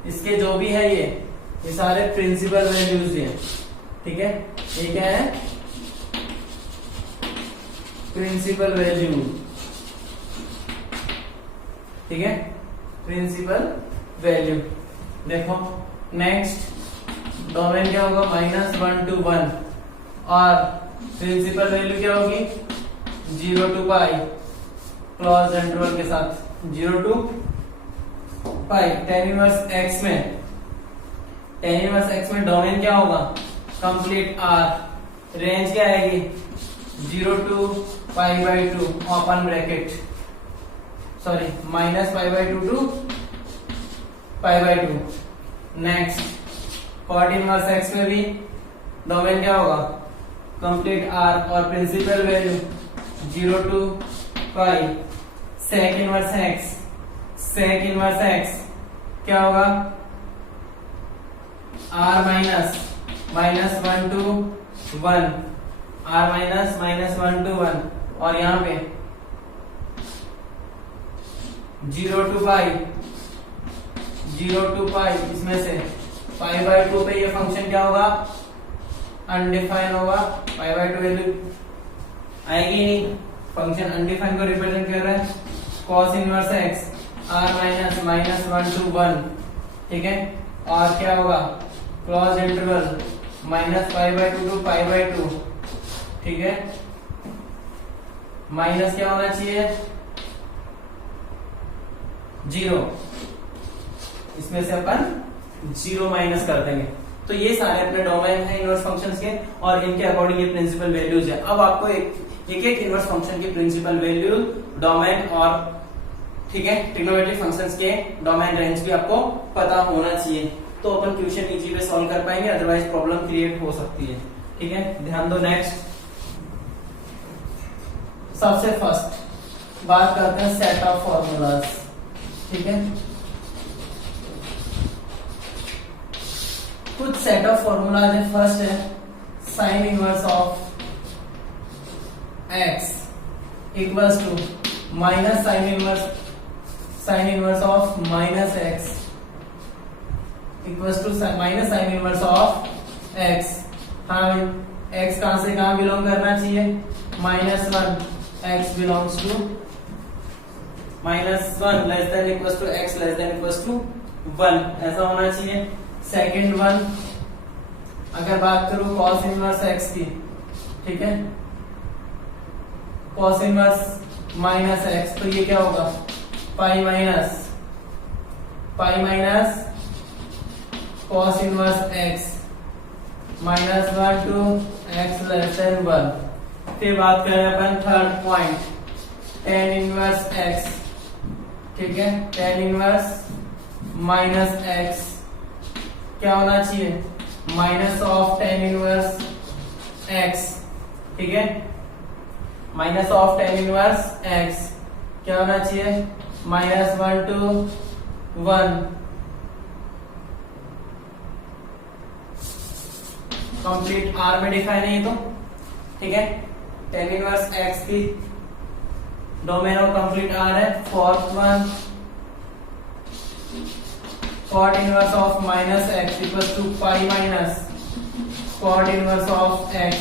इसके जो भी है ये सारे प्रिंसिपल वैल्यूज है, ठीक है। ये क्या है, प्रिंसिपल वैल्यू, ठीक है, प्रिंसिपल वैल्यू। देखो नेक्स्ट डोमेन क्या होगा, -1 to 1, और प्रिंसिपल वैल्यू क्या होगी, 0 to π, क्लोज इंटरवल के साथ 0 to π। tan इनवर्स एक्स में, tan इनवर्स एक्स में डोमेन क्या होगा, कंप्लीट आर, रेंज क्या आएगी 0 to π/2 open bracket, sorry -π/2 to π/2। Next cot inverse x में भी डोमेन क्या होगा, कंप्लीट आर, और principal value 0 to π। sec inverse x, sec inverse x क्या होगा, r minus -1 to 1, r minus -1 to 1, और यहां पे 0 to π, 0 to π, इसमें से π/2 पे ये फंक्शन क्या होगा, अनडिफाइन होगा, π/2 वैल्यू आएगी नहीं, फंक्शन अनडिफाइन को रिप्रेजेंट कर रहा है। cos inverse x, r minus -1 to 1, ठीक है, और क्या होगा, क्लोज इंटरवल -π/2 टू π/2, ठीक है। माइनस क्या होना चाहिए, 0, इसमें से अपन 0 माइनस कर देंगे। तो ये सारे अपने डोमेन है इनवर्स फंक्शंस के, और इनके अकॉर्डिंग ये प्रिंसिपल वैल्यूज है। अब आपको एक इनवर्स फंक्शन की प्रिंसिपल वैल्यू, डोमेन और, ठीक है, ट्रिग्नोमेट्रिक फंक्शंस के डोमेन रेंज भी आपको पता होना चाहिए, तो अपन क्वेश्चन इजी पे सॉल्व कर पाएंगे, अदरवाइज प्रॉब्लम क्रिएट हो सकती है, ठीक है। ध्यान दो। नेक्स्ट सबसे फर्स्ट बात करते हैं सेट ऑफ फॉर्मूलाज, ठीक है। कुछ सेट ऑफ फॉर्मूलाज है। फर्स्ट है sine inverse of x equals to minus sine inverse of minus x equals to minus sine inverse of x. हाँ, एक्स कहां से कहां बिलोंग करना चाहिए, -1, x belongs to -1 less than equals to x less than equals to 1, ऐसा होना चाहिए। Second one, अगर बात करूं cos इनवर्स एक्स की, ठीक है, cos इनवर्स माइनस एक्स, तो ये क्या होगा, pi minus cos inverse x -1 to x less than 1। फिर बात करें अपन third point, tan inverse x, ठीक है, tan इनवर्स माइनस एक्स क्या होना चाहिए, minus of tan inverse x, ठीक है, minus of tan inverse x क्या होना चाहिए, -1 टू 1। कंप्लीट आर में डिफाइन है ये तो, ठीक है। tan इनवर्स एक्स की डोमेन ऑफ कंप्लीट आर है। Fourth one cot inverse of minus x equals to pi minus cot inverse of x,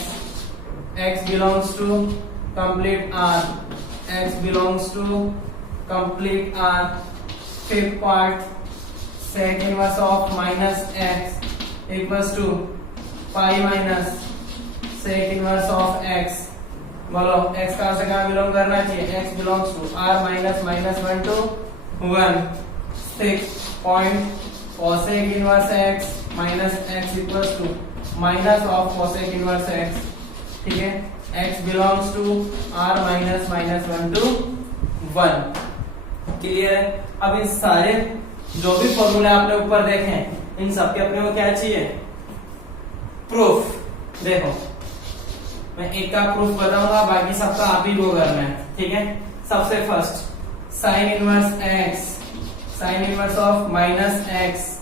x belongs to complete R, x belongs to complete R। fifth part sec inverse of minus x equals to pi minus sec inverse of x। बोलो x कहां से कहां belong करना चाहिए, x belongs to R minus minus 1 to 1। sixth point cosec inverse x minus x equals to minus of cosec inverse x, ठीक है। x belongs to R minus minus 1 to 1। Clear है। अब इन सारे जो भी फॉर्मूले आपने ऊपर देखे हैं इन सबके अपने को क्या चाहिए, प्रूफ। देखो मैं एक का प्रूफ बताऊंगा, बाकी सबका आप ही को करना है, ठीक है। सबसे first sine inverse x, sine inverse of minus x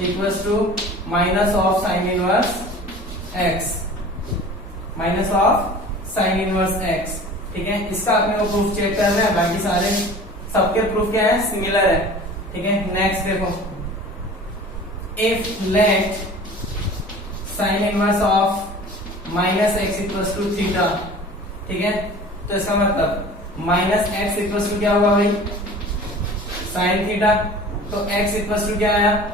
equals to minus of sine inverse x, minus of sine inverse x, ठीक है। इसका अपने को प्रूफ चेक करना है, बाकी सारे सबके प्रूफ क्या है, सिमिलर है, ठीक है। नेक्स्ट देखो, if let sine inverse of minus x equals to theta, ठीक है। तो इसका मतलब माइनस एक्स इक्वल्स टू क्या होगा भाई, साइन थीटा। तो एक्स इक्वल्स टू क्या आया,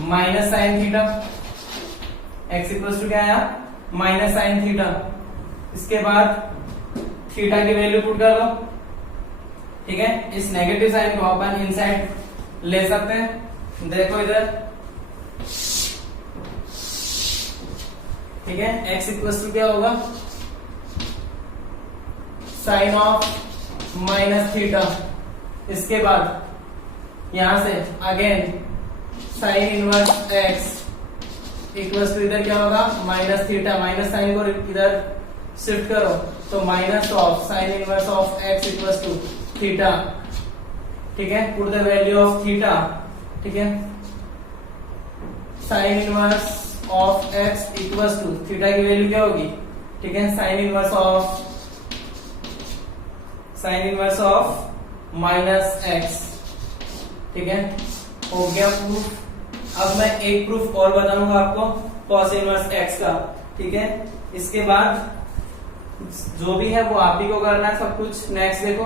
minus sine theta. X equals to क्या आया, माइनस साइन थीटा। इसके बाद थीटा की वैल्यू पुट कर दो, ठीक है। इस नेगेटिव साइन को अपन इनसाइड ले सकते हैं, देखो इधर, ठीक है। x इक्वल्स टू क्या होगा, साइन ऑफ माइनस थीटा। इसके बाद यहां से again sine inverse x equals to इधर क्या होगा, माइनस थीटा। माइनस साइन को इधर शिफ्ट करो तो minus of sine inverse of x equals to theta, ठीक है। Put the value of theta, ठीक है। Sine inverse of x equals to theta की वैल्यू क्या होगी, ठीक है, sine inverse of minus x, ठीक है। हो गया प्रूफ। अब मैं एक प्रूफ और बताऊंगा आपको कॉस इनवर्स x का, ठीक है। इसके बाद जो भी है वो आप ही को करना है सब कुछ। नेक्स्ट देखो,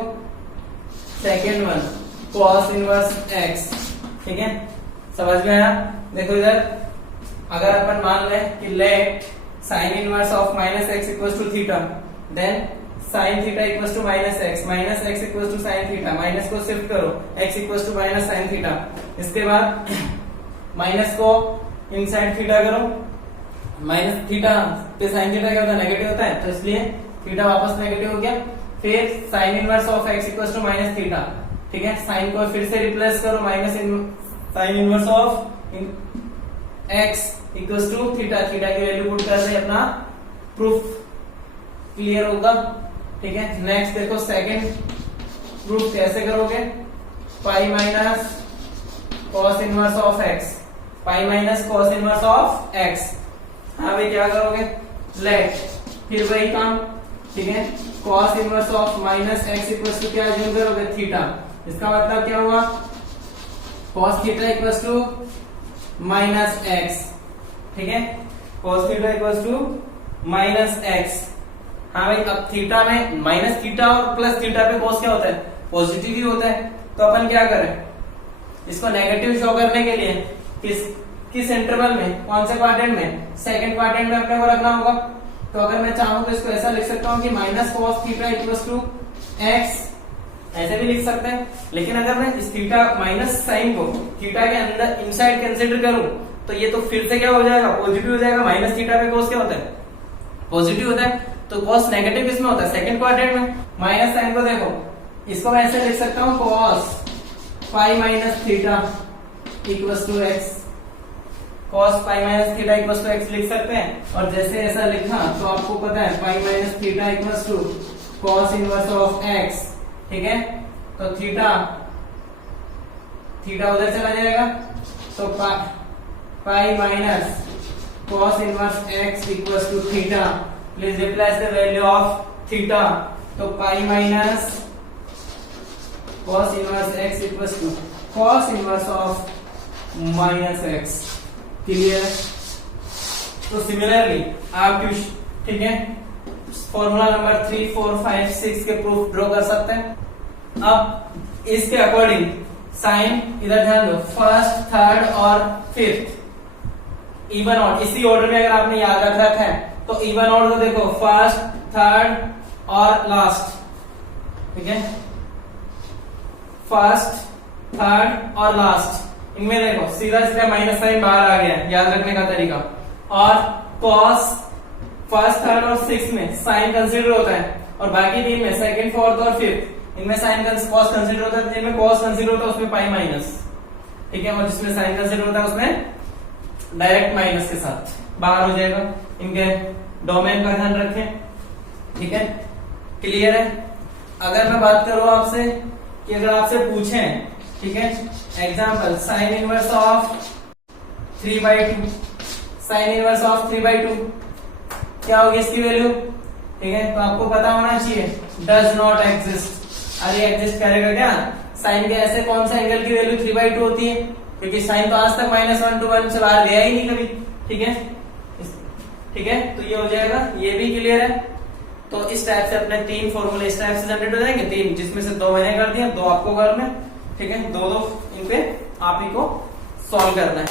second one cos inverse x, ठीक है। समझ में आया। देखो इधर अगर अपन मान ले कि let sine inverse of minus x equals to theta, then sine theta equals to minus x equals to sine theta. Minus को शिफ्ट करो, x equals to minus sine theta. इसके बाद माइनस को इनसाइड थीटा करो, minus theta पे sine theta क्या होता है, नेगेटिव होता है, तो इसलिए थीटा वापस नेगेटिव हो गया। फिर sine inverse of x equals to minus theta, ठीक है। साइन को फिर से रिप्लेस करो, minus sine inverse of x equals to theta. Theta की वैल्यू पुट कर दे, अपना प्रूफ क्लियर होगा, ठीक है। नेक्स्ट देखो, सेकंड प्रूफ कैसे करोगे, पाई minus cos inverse of x, pi minus cos inverse of x। हाँ भाई क्या करोगे, लेट फिर वही काम, ठीक है। Cos inverse of minus x equals to क्या ज्यूम करोगे, थीटा। इसका मतलब क्या हुआ, cos theta equals to minus x, ठीक है। Cos theta equals to minus x. हाँ भाई, अब थीटा में माइनस थीटा और प्लस थीटा पे कॉस क्या होता है, पॉजिटिव ही होता है। तो अपन क्या करें, इसको नेगेटिव शो करने के लिए किस इंटरवल में, कौन से क्वाड्रेंट में, सेकंड क्वाड्रेंट में अपने को रखना होगा। तो अगर मैं चाहूं तो इसको ऐसा लिख सकता हूं कि minus cos theta equals to x, ऐसे भी लिख सकते हैं। लेकिन अगर मैं इस थीटा माइनस साइन को थीटा के अंदर इनसाइड कंसीडर करूं तो ये तो फिर से क्या हो जाएगा, पॉजिटिव हो जाएगा। माइनस थीटा पे कॉस क्या होता है, पॉजिटिव होता है। तो कॉस नेगेटिव किसमें होता है, सेकंड क्वाड्रेंट में। माइनस साइन को देखो, इसको मैं ऐसे लिख सकता हूं, cos pi minus theta equals to x. Cos pi minus theta equals to x लिख सकते हैं। और जैसे ऐसा लिखा तो आपको पता है pi minus theta equals to cos inverse of x, ठीक है। तो थीटा उधर चला जाएगा, तो pi minus cos inverse x equals to theta. Please replace the value of theta तो pi minus cos inverse x equals to cos inverse of minus x। Clear? तो similarly आप ठीक है फॉर्मूला नंबर 3, 4, 5, 6 के प्रूफ ड्रॉ कर सकते हैं। अब इसके अकॉर्डिंग साइन इधर ध्यान दो, फर्स्ट, थर्ड और फिफ्थ इवन ऑड, इसी ऑर्डर में अगर आपने याद रख रखा है तो इवन ऑड को देखो फर्स्ट, थर्ड और लास्ट। ठीक है, फर्स्ट, थर्ड और लास्ट, इनमें देखो सीधा सीधा माइनस साइन बाहर आ गया है, याद रखने का तरीका। और कॉस फर्स्ट, थर्ड और सिक्स में साइन कंसीडर होता है, और बाकी तीन में सेकंड, फोर्थ और फिफ्थ इनमें साइन कॉस कंसीडर होता है। जिनमें कॉस कंसीडर होता है उसमें पाई माइनस। ठीक है, और जिसमें साइन कंसीडर होता है उसमें डायरेक्ट माइनस के साथ बाहर हो जाएगा। इनके डोमेन का ध्यान रखें। ठीक है, क्लियर है? अगर मैं बात करूं आपसे कि अगर आपसे पूछें, ठीक है, example sign inverse of 3/2, sign inverse of 3/2 क्या होगी इसकी वैल्यू? ठीक है, तो आपको पता होना चाहिए डज नॉट एग्जिस्ट। अरे एग्जिस्ट करेगा क्या? साइन के ऐसे कौन सा एंगल की वैल्यू 3/2 होती है? क्योंकि साइन तो आज तक -1 to 1 से बाहर गया ही नहीं कभी। ठीक है, ठीक है, तो ये हो जाएगा, ये भी क्लियर है। तो इस टाइप से अपने तीन फॉर्मूले इस टाइप से जनरेट हो जाएंगे, तीन, जिसमें से दो मैंने कर दिया, दो आपको करना है। ठीक है, दो इन पे आप ही को सॉल्व करना है।